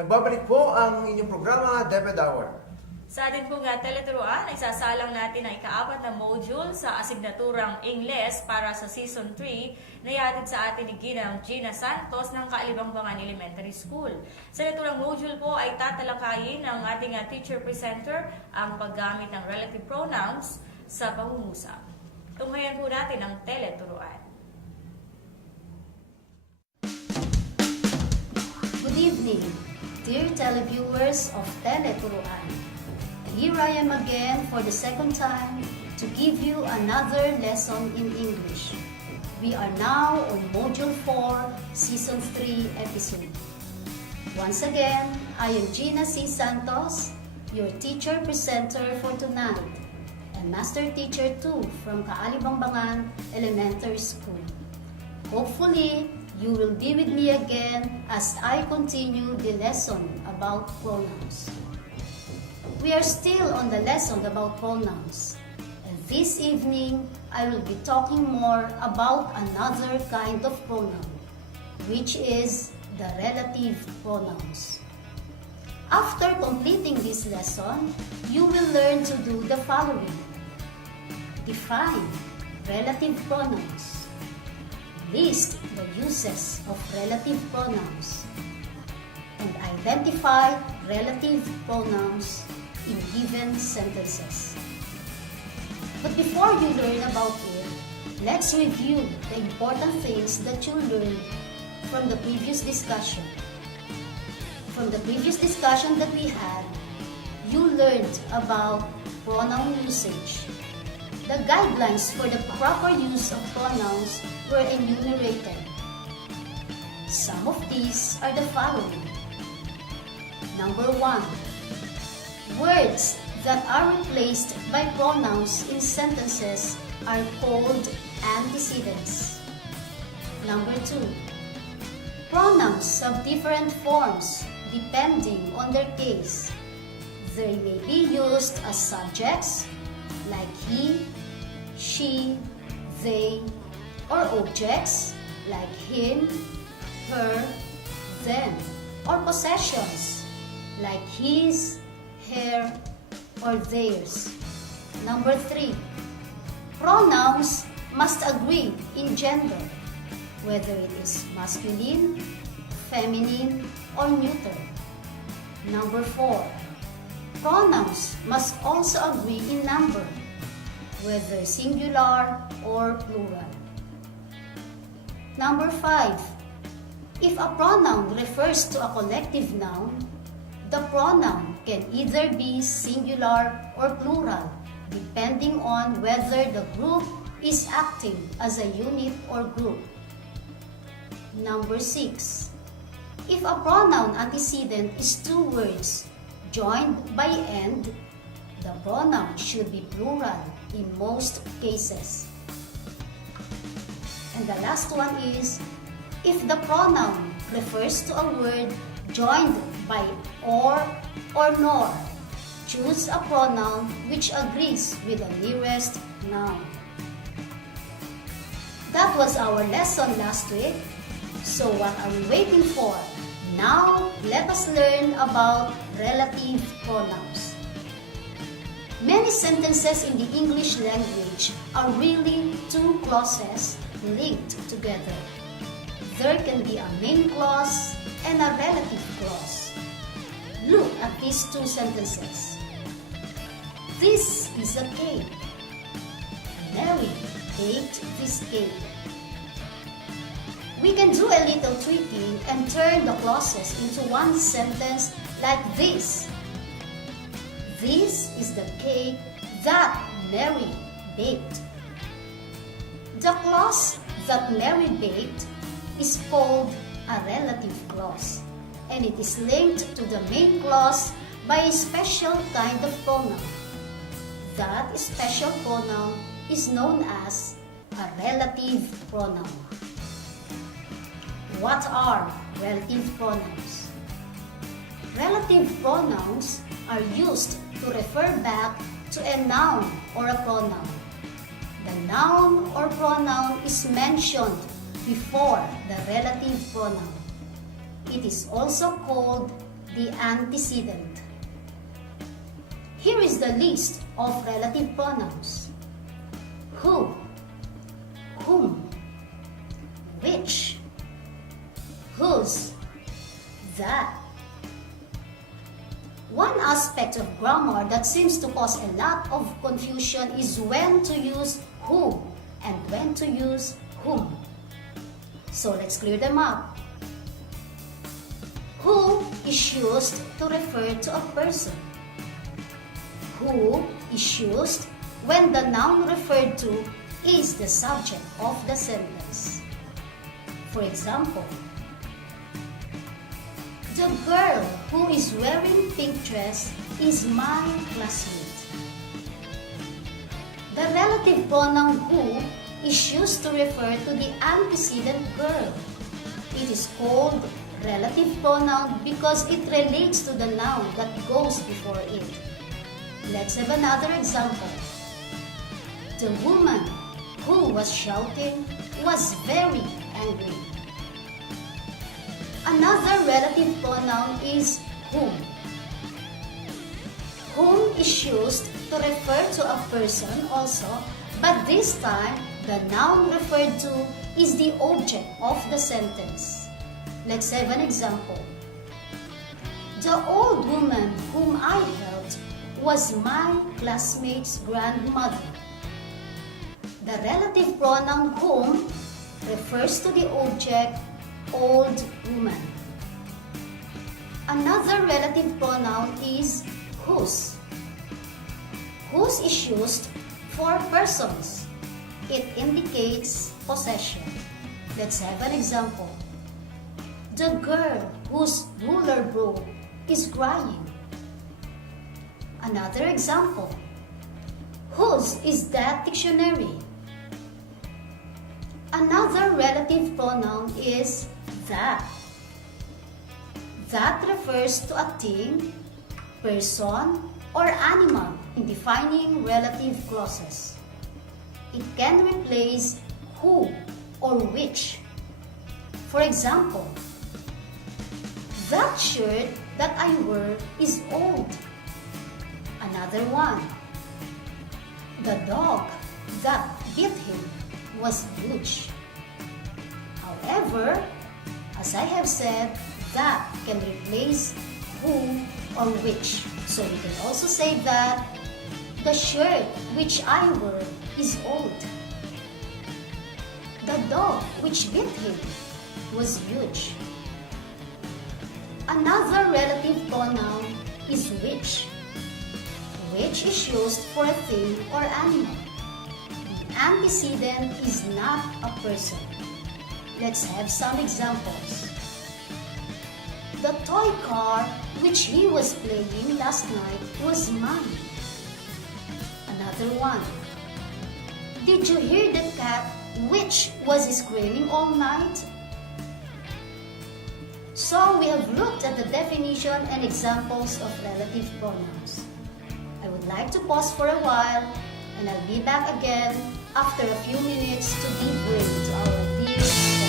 Nagbabalik po ang inyong programa, DepED Hour. Sa atin pong Tele-Turuan, isasalang natin ang ika-4 na module sa asignaturang Ingles para sa Season 3 na ihatid sa atin ni Gina Santos ng Kaalibangbangan Elementary School. Sa naturang module po ay tatalakayin ng ating teacher presenter ang paggamit ng relative pronouns sa pangungusap. Tunghayan po natin ang Tele-Turuan. Good evening, dear televiewers of Tele-Turuan. Here I am again for the second time to give you another lesson in English. We are now on Module 4, Season 3 episode. Once again, I am Gina C. Santos, your teacher presenter for tonight, and Master Teacher 2 from Kaalibangbangan Elementary School. Hopefully, you will be with me again as I continue the lesson about pronouns. We are still on the lesson about pronouns, and this evening I will be talking more about another kind of pronoun, which is the relative pronouns. After completing this lesson, you will learn to do the following. Define relative pronouns. List the uses of relative pronouns. And identify relative pronouns in given sentences. But before you learn about it, let's review the important things that you learned from the previous discussion. From the previous discussion that we had, you learned about pronoun usage. The guidelines for the proper use of pronouns were enumerated. Some of these are the following. Number 1. Words that are replaced by pronouns in sentences are called antecedents. Number 2. Pronouns have different forms depending on their case. They may be used as subjects like he, she, they, or objects like him, her, them, or possessions like his, her, or theirs. Number 3. Pronouns must agree in gender, whether it is masculine, feminine, or neuter. Number 4. Pronouns must also agree in number, whether singular or plural. Number 5. If a pronoun refers to a collective noun, the pronoun can either be singular or plural, depending on whether the group is acting as a unit or group. Number 6. If a pronoun antecedent is two words joined by "and", the pronoun should be plural in most cases. And the last one is, if the pronoun refers to a word joined by or nor, choose a pronoun which agrees with the nearest noun. That was our lesson last week. So what are we waiting for? Now, let us learn about relative pronouns. Many sentences in the English language are really two clauses linked together. There can be a main clause and a relative clause. Look at these two sentences. This is a cake. Mary baked this cake. We can do a little tweaking and turn the clauses into one sentence like this. This is the cake that Mary baked. The clause that Mary baked is called a relative clause, and it is linked to the main clause by a special kind of pronoun. That special pronoun is known as a relative pronoun. What are relative pronouns? Relative pronouns are used to refer back to a noun or a pronoun. The noun or pronoun is mentioned before the relative pronoun. It is also called the antecedent. Here is the list of relative pronouns. Who, whom, which, whose, that. One aspect of grammar that seems to cause a lot of confusion is when to use who and when to use whom. So let's clear them up. Who is used to refer to a person. Who is used when the noun referred to is the subject of the sentence. For example, the girl who is wearing pink dress is my classmate. The relative pronoun who is used to refer to the antecedent girl. It is called relative pronoun because it relates to the noun that goes before it. Let's have another example. The woman who was shouting was very angry. Another relative pronoun is whom. Whom is used to refer to a person also, but this time the noun referred to is the object of the sentence. Let's have an example. The old woman whom I helped was my classmate's grandmother. The relative pronoun whom refers to the object old woman. Another relative pronoun is whose. Whose is used for persons. It indicates possession. Let's have an example. The girl whose ruler broke is crying. Another example. Whose is that dictionary? Another relative pronoun is that. That refers to a thing, person, or animal in defining relative clauses. It can replace who or which. For example, that shirt that I wear is old. Another one. The dog that bit him was huge. However, as I have said, that can replace who or which. So we can also say that the shirt which I wear is old. The dog which bit him was huge. Another relative pronoun is which. Which is used for a thing or animal. The antecedent is not a person. Let's have some examples. The toy car which he was playing last night was mine. Another one. Did you hear the cat which was screaming all night? So we have looked at the definition and examples of relative pronouns. I would like to pause for a while and I'll be back again after a few minutes to give way to our dear